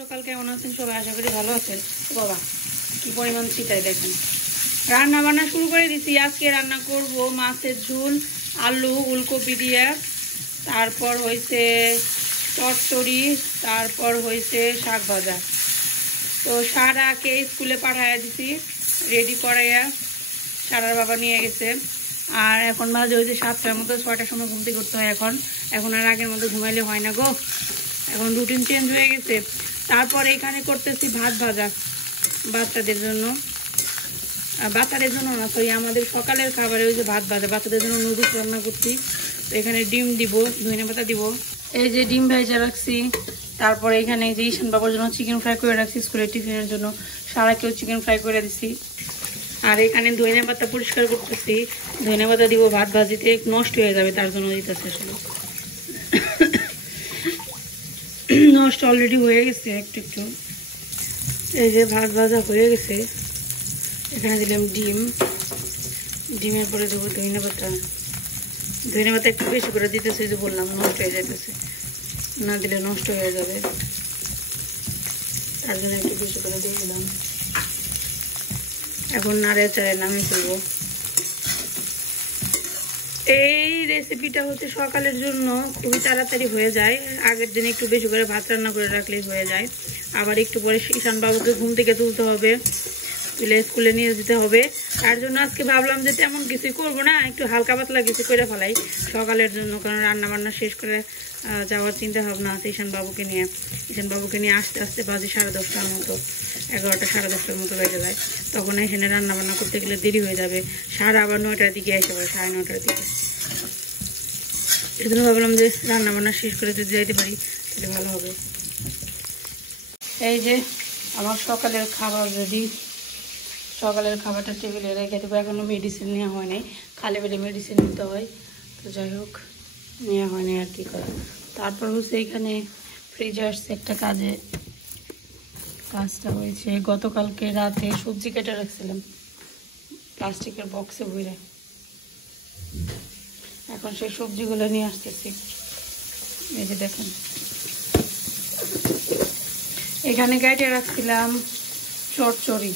সকাল কেমন আছেন সবাই? আশা করি ভালো আছেন। বাবা কি পরিমাণ চিটাই দেখেন। রান্না বান্না শুরু করে দিছি। আজকে রান্না করব মাছের ঝোল, আলু ফুলকপি দিয়ে, তারপর হয়েছে চচ্চড়ি, তারপর হয়েছে শাক ভাজা। তো সারাকে স্কুলে পাঠাইয়া দিছি রেডি করাইয়া, সারার বাবা নিয়ে গেছে। আর এখন বাজে হয়েছে 7টার মতো, 6টার সময় ঘুম থেকে উঠতে হয়। এখন আর আগের মতো ঘুমাইলে হয় না গো, এখন রুটিন চেঞ্জ হয়ে গেছে। তারপর এখানে করতেছি ভাত ভাজা বাচ্চাদের জন্য, বাচ্চাদের জন্য না সরি, আমাদের সকালের খাবারে ওই যে ভাত ভাজা, বাচ্চাদের জন্য নুডলস রান্না করছি। তো এখানে ডিম দিব, ধনিয়া পাতা দিব, এই যে ডিম ভেজা রাখছি। তারপরে এখানে যে ঈশান বাবার জন্য চিকেন ফ্রাই করে রাখছি, স্কুলের টিফিনের জন্য সারাকেও চিকেন ফ্রাই করে দিছি। আর এখানে ধনিয়া পাতা পরিষ্কার করতেছি, ধনিয়া পাতা দিব ভাত ভাজিতে, নষ্ট হয়ে যাবে তার জন্য দিতেছে। আসলে নষ্ট অলরেডি হয়ে গেছে একটু একটু। এই যে ভাত ভাজা হয়ে গেছে, এখানে দিলাম ডিম, ডিমের পরে দেবো ধনিয়া পাতা। ধনিয়া পাতা একটু বেশি করে দিতেছে, যে বললাম নষ্ট হয়ে যাইতেছে, না দিলে নষ্ট হয়ে যাবে, তার জন্য একটু বেশি করে দিয়ে দিলাম। এখন নাড়ে চাড়ে নামিয়ে ফেলবো। এই রেসিপিটা হচ্ছে সকালের জন্য খুবই তাড়াতাড়ি হয়ে যায়। আগের দিন একটু বেশি করে ভাত রান্না করে রাখলেই হয়ে যায়। আবার একটু পরে ঈশান বাবুকে ঘুম থেকে তুলতে হবে, তুলে স্কুলে নিয়ে যেতে হবে। তার জন্য আজকে ভাবলাম যে তেমন কিছুই করবো না, একটু হালকা পাতলা কিছু করে ফেলাই সকালের জন্য, কারণ রান্না বান্না শেষ করে যাওয়ার চিন্তা ভাবনা আছে ঈশান বাবুকে নিয়ে। ঈশান বাবুকে নিয়ে আস্তে আস্তে বাজে 10:30টার মতো, 11টা 10:30টার মতো বেজে যায়। তখন এখানে রান্না বান্না করতে গেলে দেরি হয়ে যাবে। সারা আবার 9টার দিকে এসে পড়ে, 9:30টার দিকে। এই জন্য ভাবলাম যে রান্না বান্না শেষ করে যদি যাইতে পারি তাহলে ভালো হবে। এই যে আমার সকালের খাবার রেডি। সকালের খাবারটা টেবিলে রেখে দেবো। এখনও মেডিসিন নেওয়া হয় নাই, খালি পেটে মেডিসিন নিতে হয়। তো যাই হোক, নেওয়া হয় নাই আর কি করা। তারপর হচ্ছে এখানে ফ্রিজে আসছে একটা কাজটা হয়েছে। গতকালকে রাতে সবজি কেটে রাখছিলাম প্লাস্টিকের বক্সে ভরে, এখন সেই সবজিগুলো নিয়ে আসতেছি। এই যে দেখেন, এখানে কেটে রাখছিলাম চচ্চড়ি,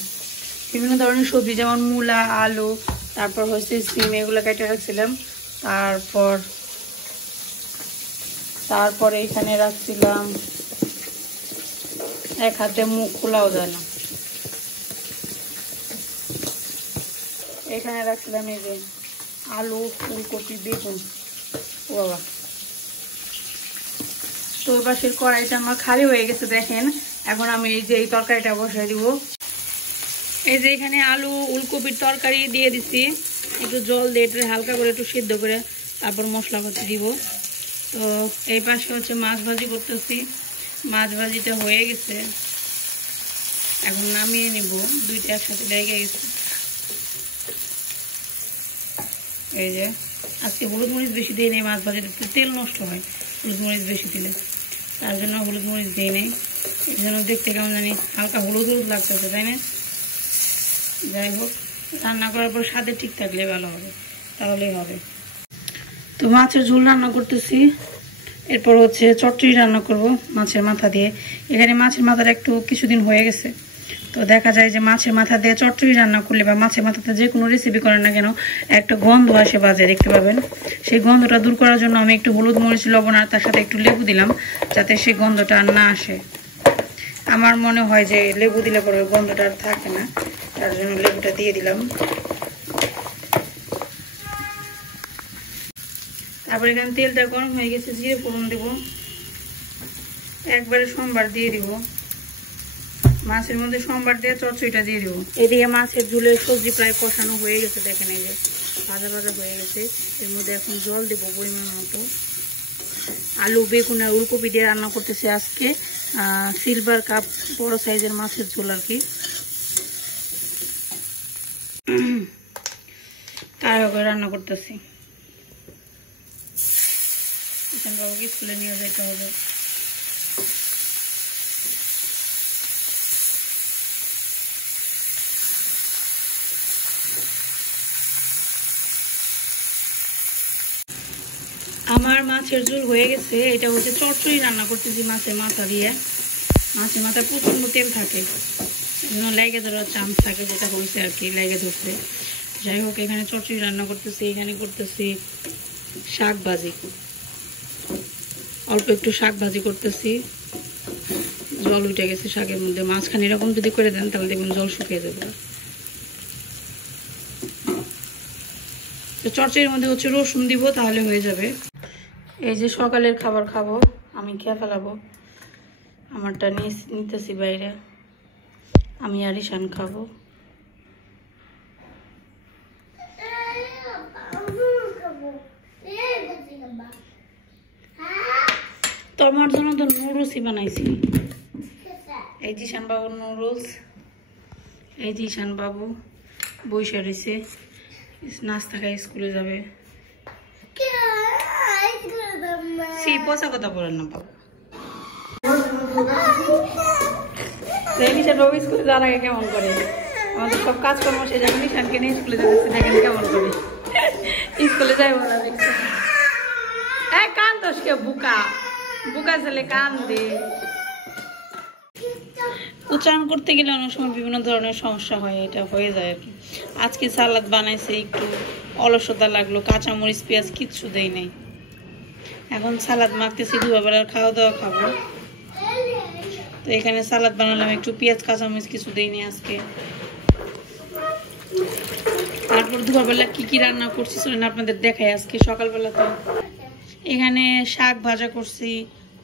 বিভিন্ন ধরনের সবজি, যেমন মূলা, আলু, তারপর হচ্ছে সিম, এগুলো কেটে রাখছিলাম। তারপরে এখানে রাখছিলাম, এক হাতে মুখ খোলাও যায় না, এখানে রাখছিলাম এই যে আলু, ফুলকপি, বেগুন। ও বাবা, তো ওই পাশের কড়াইটা আমার খালি হয়ে গেছে দেখেন। এখন আমি এই যে এই তরকারিটা বসাই দিব। এই যে এখানে আলু ফুলকপির তরকারি দিয়ে দিছি, একটু জল দিয়ে একটু হালকা করে একটু সিদ্ধ করে তারপর মশলাপাতি দিব। তো এই পাশে হচ্ছে মাছ ভাজি করতেছি, মাছ ভাজিটা হয়ে গেছে, এখন নামিয়ে নিব। দুইটা একসাথে লেগে গেছে। এই যে আজকে হলুদ মরিচ বেশি দিয়ে নেই, মাছ ভাজিটা একটু তেল নষ্ট হয় হলুদ মরিচ বেশি দিলে, তার জন্য হলুদ মরিচ দিয়ে নেই। এই জন্য দেখতে কেমন জানি হালকা হলুদ হলুদ লাগতেছে, তাই না? যাই হোক, রান্না করার পর স্বাদে ঠিক থাকলে ভালো হবে, তাহলেই হবে। তো মাছের ঝোল রান্না করতেছি, এরপর হচ্ছে চচ্চড়ি রান্না করব মাছের মাথা দিয়ে। এখানে মাছের মাথাটা একটু কিছুদিন হয়ে গেছে, তো দেখা যায় যে মাছের মাথা দিয়ে চচ্চড়ি রান্না করলে বা মাছের মাথাতে যে কোনো রেসিপি করেন না কেন একটা গন্ধ আসে বাজে, দেখতে পাবেন। সেই গন্ধটা দূর করার জন্য আমি একটু হলুদ মরিচ লবণ আর তার সাথে একটু লেবু দিলাম, যাতে সেই গন্ধটা আর না আসে। আমার মনে হয় যে লেবু দিলে পরে গন্ধটা আর থাকে না, তার জন্য লেবুটা দিয়ে দিলাম। তারপরে এখানে তেলটা গরম হয়ে গেছে, জিরে ফোড়ন দেবো, একবারে সোমবার দিয়ে দিব মাছের মধ্যে, সোমবার দিয়ে চচ্চড়িটা দিয়ে দিব। এদিকে মাছের ঝোলের সবজি প্রায় কষানো হয়ে গেছে, দেখেন এই যে ভাজা ভাজা হয়ে গেছে। এর মধ্যে এখন জল দেবো পরিমাণ মতো। আলু, বেগুন আর ফুলকপি দিয়ে রান্না করতেছি আজকে, সিলভার কাপ বড় সাইজের মাছের ঝোল আর কি। তারপরে রান্না করতেছি, ঈশান বাবুকে স্কুলে নিয়ে যেতে হবে। আমার মাছের ঝোল হয়ে গেছে। এটা হচ্ছে চচ্চড়ি রান্না করতেছি মাছের মাথা দিয়ে। মাছের মাথায় প্রচণ্ড তেল থাকে, লেগে ধরার চান্স থাকে, যেটা হয়েছে আর কি, লেগে ধরছে। যাই হোক, এখানে চচ্চড়ি রান্না করতেছি, এখানে করতেছি শাক ভাজি, অল্প একটু শাক ভাজি করতেছি। জল উঠে গেছে শাকের মধ্যে, মাঝখানে এরকম যদি করে দেন তাহলে দেখবেন জল শুকিয়ে যাবে। তো চচ্চড়ির মধ্যে হচ্ছে রসুন দিব, তাহলে হয়ে যাবে। এই যে সকালের খাবার খাবো, আমি খেয়ে ফেলাবো, আমারটা নিতেছি বাইরে, আমি আর ঈশান খাবো। তোমার জন্য তো নুডলসই বানাইছি। এই যে ঈশান বাবুর নুডলস, এই যে ঈশান বাবু বইসা রয়েছে, নাস্তা খাই স্কুলে যাবে। পচা কথা বলেন না বাবু। ঈশান বাবু স্কুলে যাওয়ার আগে কেমন করে, আমাদের সব কাজকর্ম সে যখন ঈশানকে নিয়ে স্কুলে যাচ্ছে দেখেন কেমন করে, স্কুলে যাই বলা দেখছে। কান দোষ কে বুকা বুকা ছেলে কান দে। উচ্চারণ করতে গেলে অনেক সময় বিভিন্ন ধরনের সমস্যা হয়, এটা হয়ে যায় আর কি। আজকে সালাদ বানাইছে, একটু অলসতা লাগলো, কাঁচামরিচ পেঁয়াজ কিচ্ছু দেই নাই। এখন সালাদ মাখতেছি, দুপুরবেলার খাওয়া দাওয়া খাবো। তো এখানে সালাদ বানালাম, একটু পেঁয়াজ কাঁচামরিচ কিছু দেইনি আজকে। তারপর দুপুরবেলা কি কি রান্না করছি চলেন আপনাদের দেখাই। আজকে সকালবেলা তো এখানে শাক ভাজা করছি,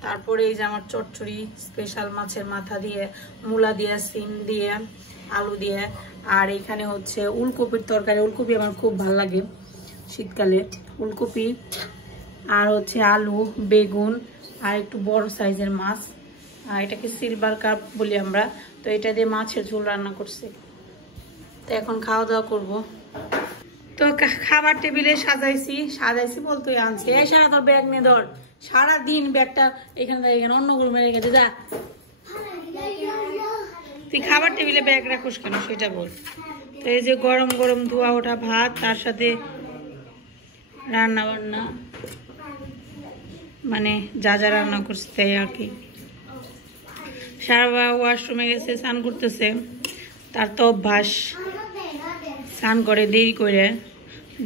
তারপরে এই যে আমার চচ্চড়ি স্পেশাল মাছের মাথা দিয়ে, মূলা দিয়ে, সিম দিয়ে, আলু দিয়ে, আর এখানে হচ্ছে উলকপির তরকারি। উলকপি আমার খুব ভালো লাগে শীতকালে, উলকপি আর হচ্ছে আলু, বেগুন আর একটু বড় সাইজের মাছ, আর এটাকে সিলভার কাপ বলি আমরা। তো এটা দিয়ে মাছের ঝোল রান্না করছি। তো এখন খাওয়া দাওয়া করবো। তো খাবার টেবিলে সাজাইছি বলতে আনছি। এই সারা তোর ব্যাগ নিয়ে ধর, সারাদিন ব্যাগটা এখানে অন্য রুমে রেখে দে, যা। তুই খাবার টেবিলে ব্যাগ রাখোস কেন সেটা বল। তো এই যে গরম গরম ধোয়া ওঠা ভাত, তার সাথে রান্না বান্না, মানে যা যা রান্না করছে তাই আর কি। সারা ওয়াশরুমে গেছে, স্নান করতেছে, তার তো অভ্যাস স্নান করে দেরি করে।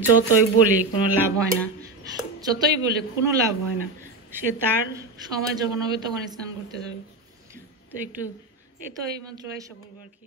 যতই বলি কোনো লাভ হয় না, যতই বলি কোনো লাভ হয় না, সে তার সময় যখন হবে তখন স্নান করতে যাবে। তো একটু এই তো এই মাত্র এসে বলবো আর কি।